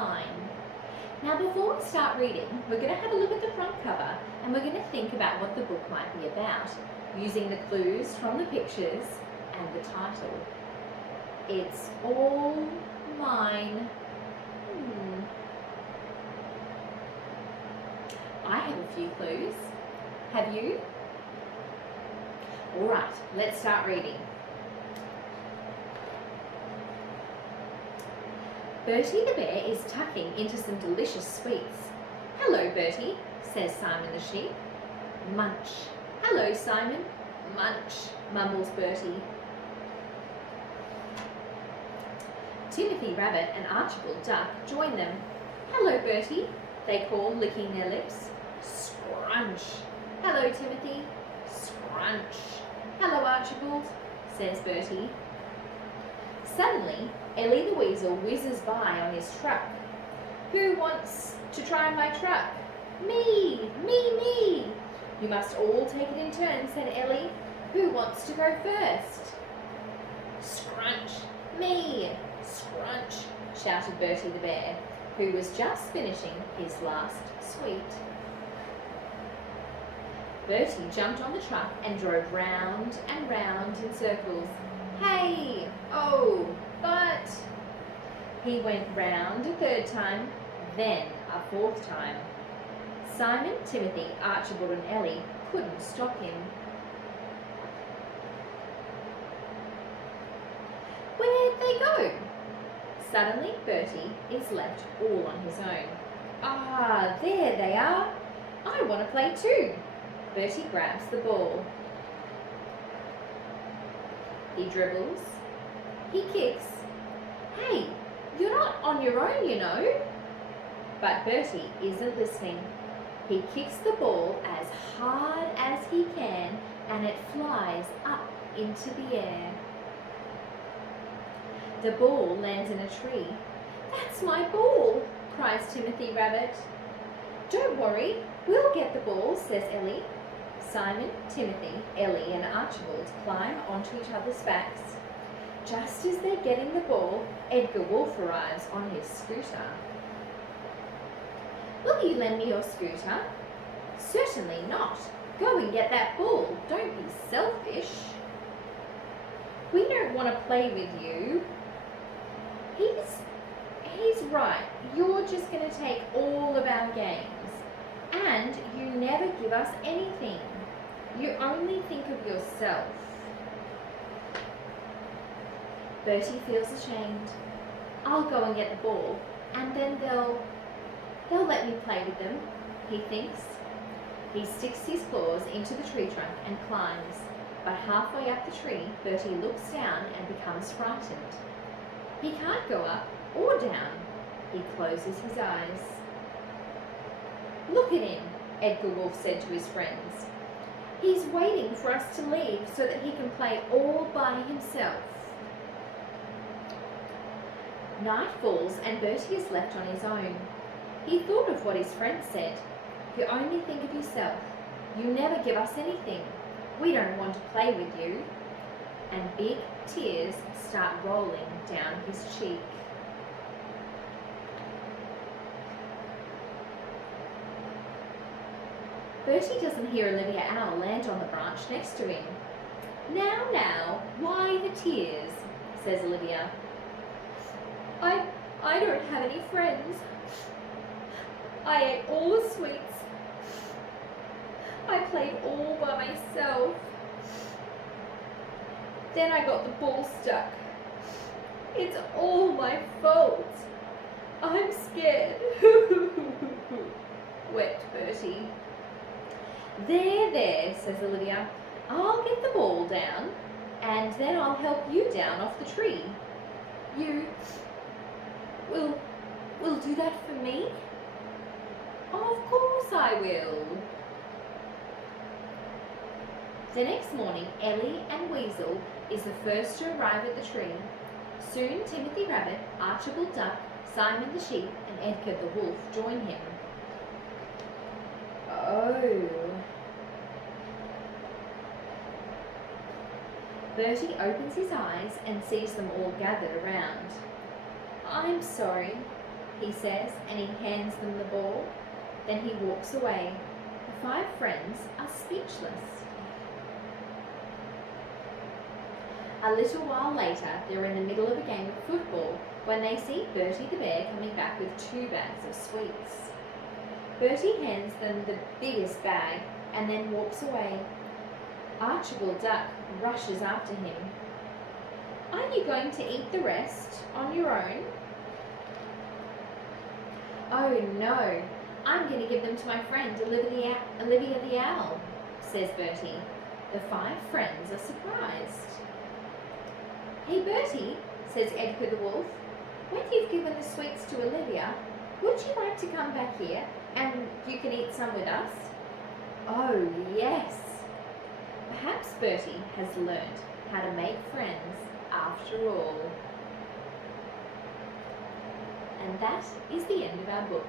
mine. Now before we start reading, we're going to have a look at the front cover and we're going to think about what the book might be about, using the clues from the pictures and the title. It's all mine. I have a few clues. Have you? All right, let's start reading. Bertie the bear is tucking into some delicious sweets. Hello, Bertie, says Simon the sheep. Munch. Hello, Simon. Munch, mumbles Bertie. Timothy Rabbit and Archibald Duck join them. Hello, Bertie, they call, licking their lips. Scrunch. Hello, Timothy. Scrunch. Hello, Archibald, says Bertie. Suddenly, Ellie the Weasel whizzes by on his truck. Who wants to try my truck? Me! Me! Me! You must all take it in turn, said Ellie. Who wants to go first? Scrunch! Me! Scrunch! Shouted Bertie the bear, who was just finishing his last sweet. Bertie jumped on the truck and drove round and round in circles. Hey! Oh! But... He went round a third time, then a fourth time. Simon, Timothy, Archibald and Ellie couldn't stop him. Where'd they go? Suddenly Bertie is left all on his own. Ah, there they are. I want to play too. Bertie grabs the ball. He dribbles. He kicks. Hey, you're not on your own, you know. But Bertie isn't listening. He kicks the ball as hard as he can and it flies up into the air. The ball lands in a tree. That's my ball, cries Timothy Rabbit. Don't worry, we'll get the ball, says Ellie. Simon, Timothy, Ellie and Archibald climb onto each other's backs. Just as they're getting the ball, Edgar Wolf arrives on his scooter. Will you lend me your scooter? Certainly not. Go and get that ball. Don't be selfish. We don't want to play with you. He's right. You're just going to take all of our games. And you never give us anything. You only think of yourself. Bertie feels ashamed. I'll go and get the ball, and then they'll let me play with them, he thinks. He sticks his claws into the tree trunk and climbs, but halfway up the tree, Bertie looks down and becomes frightened. He can't go up or down. He closes his eyes. Look at him, Edgar Wolf said to his friends. He's waiting for us to leave so that he can play all by himself. Night falls and Bertie is left on his own. He thought of what his friend said. You only think of yourself. You never give us anything. We don't want to play with you. And big tears start rolling down his cheek. Bertie doesn't hear Olivia Owl land on the branch next to him. Now, why the tears? Says Olivia. I don't have any friends. I ate all the sweets. I played all by myself. Then I got the ball stuck. It's all my fault. I'm scared. Wept Bertie. There, says Olivia. I'll get the ball down, and then I'll help you down off the tree. You will do that for me? Of course I will. The next morning, Ellie and Weasel is the first to arrive at the tree. Soon Timothy Rabbit, Archibald Duck, Simon the Sheep and Edgar the Wolf join him. Oh. Bertie opens his eyes and sees them all gathered around. I'm sorry. he says, and he hands them the ball. Then he walks away. The 5 friends are speechless. A little while later, they're in the middle of a game of football when they see Bertie the bear coming back with 2 bags of sweets. Bertie hands them the biggest bag and then walks away. Archibald Duck rushes after him. "Aren't you going to eat the rest on your own?" "Oh no, I'm going to give them to my friend Olivia the Owl," says Bertie. The 5 friends are surprised. "Hey Bertie," says Edgar the Wolf, "when you've given the sweets to Olivia, would you like to come back here and you can eat some with us?" "Oh yes." Perhaps Bertie has learnt how to make friends after all. And that is the end of our book.